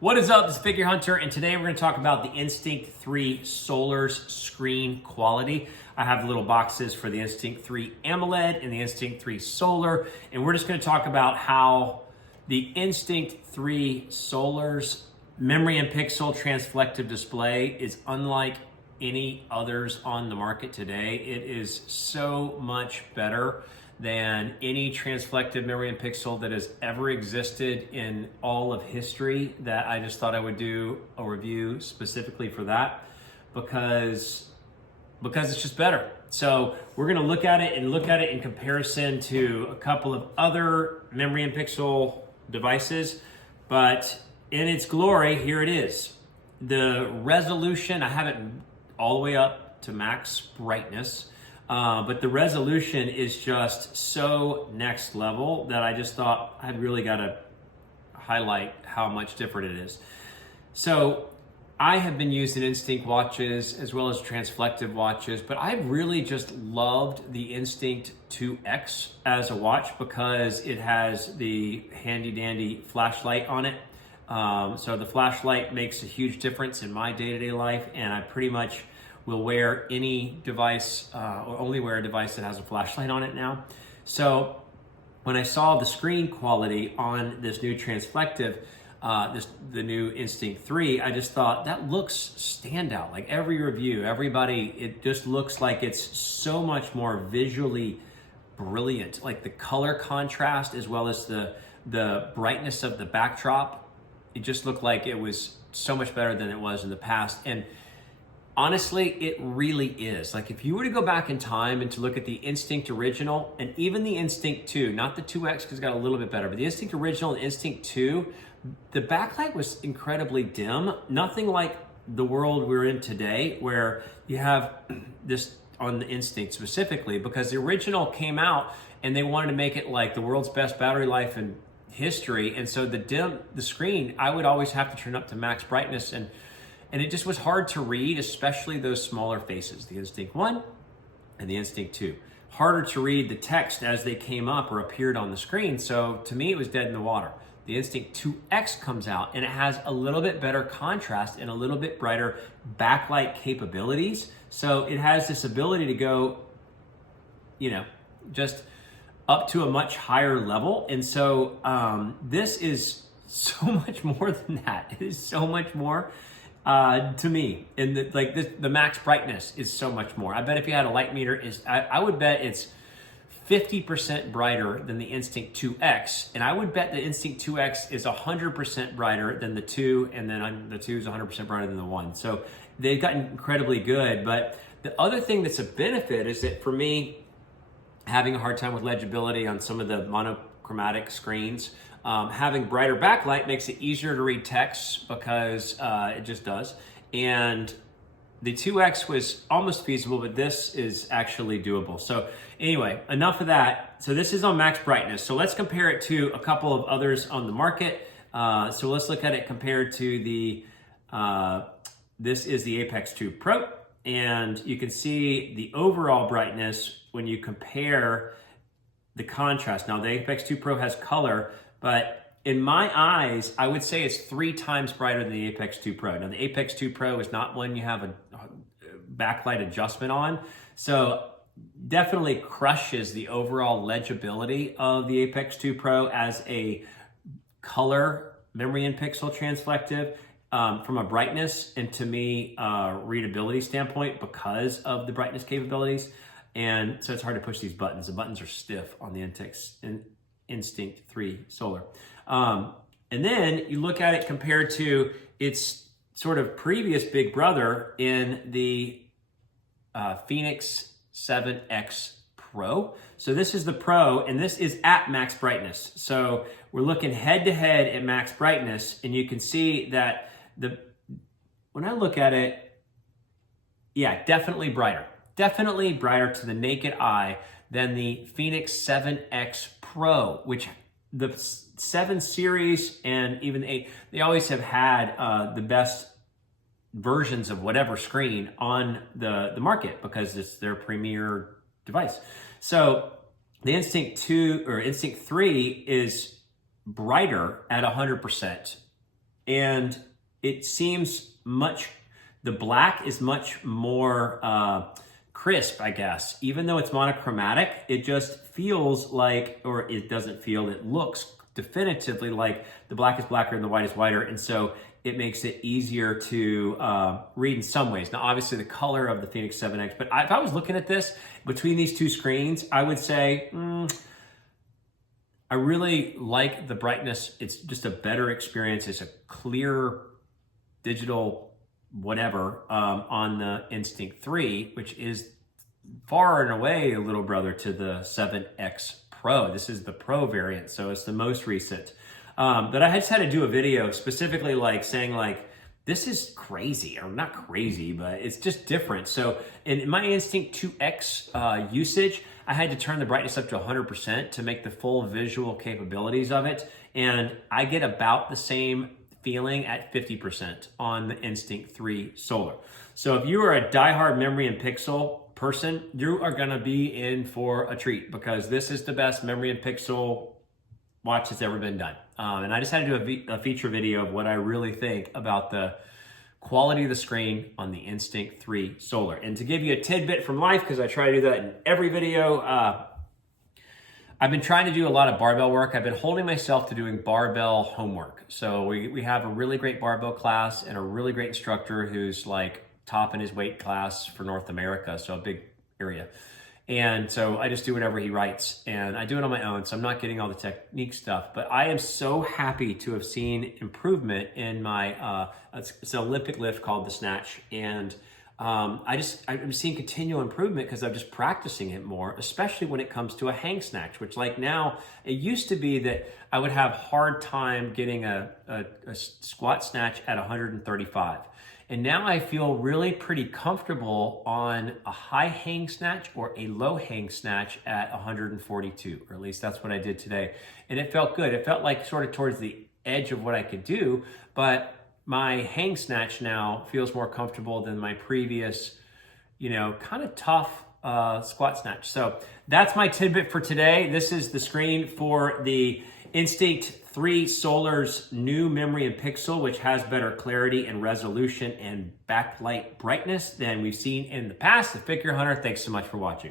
What is up? This is Figure Hunter, and today we're going to talk about the Instinct 3 Solar's screen quality. I have little boxes for the Instinct 3 AMOLED and the Instinct 3 Solar, and we're just going to talk about how the Instinct 3 Solar's memory and pixel transflective display is unlike any others on the market today. It is so much better than any transflective memory and pixel that has ever existed in all of history, that I just thought I would do a review specifically for that because it's just better. So we're going to look at it in comparison to a couple of other memory and pixel devices, but in its glory, here it is. The resolution, I have it all the way up to max brightness. But the resolution is just so next level that I just thought I'd really got to highlight how much different it is. So I have been using Instinct watches as well as transflective watches, but I really just loved the Instinct 2X as a watch because it has the handy dandy flashlight on it. So the flashlight makes a huge difference in my day-to-day life, and I pretty much will wear any device or only wear a device that has a flashlight on it now. So when I saw the screen quality on this new transflective, the new Instinct 3, I just thought that looks standout. Like every review, everybody, it just looks like it's so much more visually brilliant. Like the color contrast as well as the brightness of the backdrop, it just looked like it was so much better than it was in the past. And honestly, it really is. Like if you were to go back in time and to look at the Instinct Original and even the Instinct 2, not the 2X because it got a little bit better, but the Instinct Original and Instinct 2, the backlight was incredibly dim. Nothing like the world we're in today where you have this on the Instinct specifically, because the original came out and they wanted to make it like the world's best battery life in history. And so the screen, I would always have to turn up to max brightness, and it just was hard to read, especially those smaller faces, the Instinct 1 and the Instinct 2. Harder to read the text as they came up or appeared on the screen, so to me it was dead in the water. The Instinct 2X comes out and it has a little bit better contrast and a little bit brighter backlight capabilities. So it has this ability to go, just up to a much higher level. And so this is so much more than that. It is so much more. To me, and the max brightness is so much more. I bet if you had a light meter, I would bet it's 50% brighter than the Instinct 2X, and I would bet the Instinct 2X is 100% brighter than the 2, and then the 2 is 100% brighter than the 1. So they've gotten incredibly good. But the other thing that's a benefit is that for me, having a hard time with legibility on some of the monochromatic screens, having brighter backlight makes it easier to read text because it just does. And the 2X was almost feasible, but this is actually doable. So anyway, enough of that. So this is on max brightness. So let's compare it to a couple of others on the market. So let's look at it compared to the, this is the Apex 2 Pro. And you can see the overall brightness when you compare the contrast. Now the Apex 2 Pro has color, but in my eyes, I would say it's 3 times brighter than the Apex 2 Pro. Now the Apex 2 Pro is not one you have a backlight adjustment on. So definitely crushes the overall legibility of the Apex 2 Pro as a color memory and pixel transflective from a brightness and to me readability standpoint because of the brightness capabilities. And so it's hard to push these buttons. The buttons are stiff on the Instinct 3 Solar. And then you look at it compared to its sort of previous big brother in the Fenix 7X Pro. So this is the Pro, and this is at max brightness. So we're looking head to head at max brightness, and you can see that when I look at it, yeah, definitely brighter. Definitely brighter to the naked eye than the Fenix 7X Pro, which the 7 series and even the 8, they always have had the best versions of whatever screen on the market because it's their premier device. So the Instinct 2 or Instinct 3 is brighter at 100%. and it seems the black is much more crisp, I guess. Even though it's monochromatic, it just feels like, or it doesn't feel, it looks definitively like the black is blacker and the white is whiter. And so it makes it easier to read in some ways. Now, obviously the color of the Fenix 7X, but if I was looking at this between these two screens, I would say, I really like the brightness. It's just a better experience. It's a clear digital whatever on the Instinct 3, which is far and away a little brother to the 7X Pro. This is the Pro variant, so it's the most recent. But I just had to do a video specifically like saying like, this is crazy, or not crazy, but it's just different. So in my Instinct 2X usage, I had to turn the brightness up to 100% to make the full visual capabilities of it. And I get about the same feeling at 50% on the Instinct 3 Solar. So if you are a diehard memory and pixel person, you are gonna be in for a treat, because this is the best memory and pixel watch that's ever been done. And I just had to do a feature video of what I really think about the quality of the screen on the Instinct 3 Solar. And to give you a tidbit from life, because I try to do that in every video, I've been trying to do a lot of barbell work. I've been holding myself to doing barbell homework. So we have a really great barbell class and a really great instructor who's like top in his weight class for North America, so a big area. And so I just do whatever he writes, and I do it on my own, so I'm not getting all the technique stuff. But I am so happy to have seen improvement in my, it's an Olympic lift called the snatch. And I'm seeing continual improvement because I'm just practicing it more, especially when it comes to a hang snatch, which like now, it used to be that I would have hard time getting a squat snatch at 135. And now I feel really pretty comfortable on a high hang snatch or a low hang snatch at 142, or at least that's what I did today. And it felt good. It felt like sort of towards the edge of what I could do, but my hang snatch now feels more comfortable than my previous, kind of tough squat snatch. So that's my tidbit for today. This is the screen for the Instinct 3 Solar's new memory and pixel, which has better clarity and resolution and backlight brightness than we've seen in the past. The Figure Hunter, thanks so much for watching.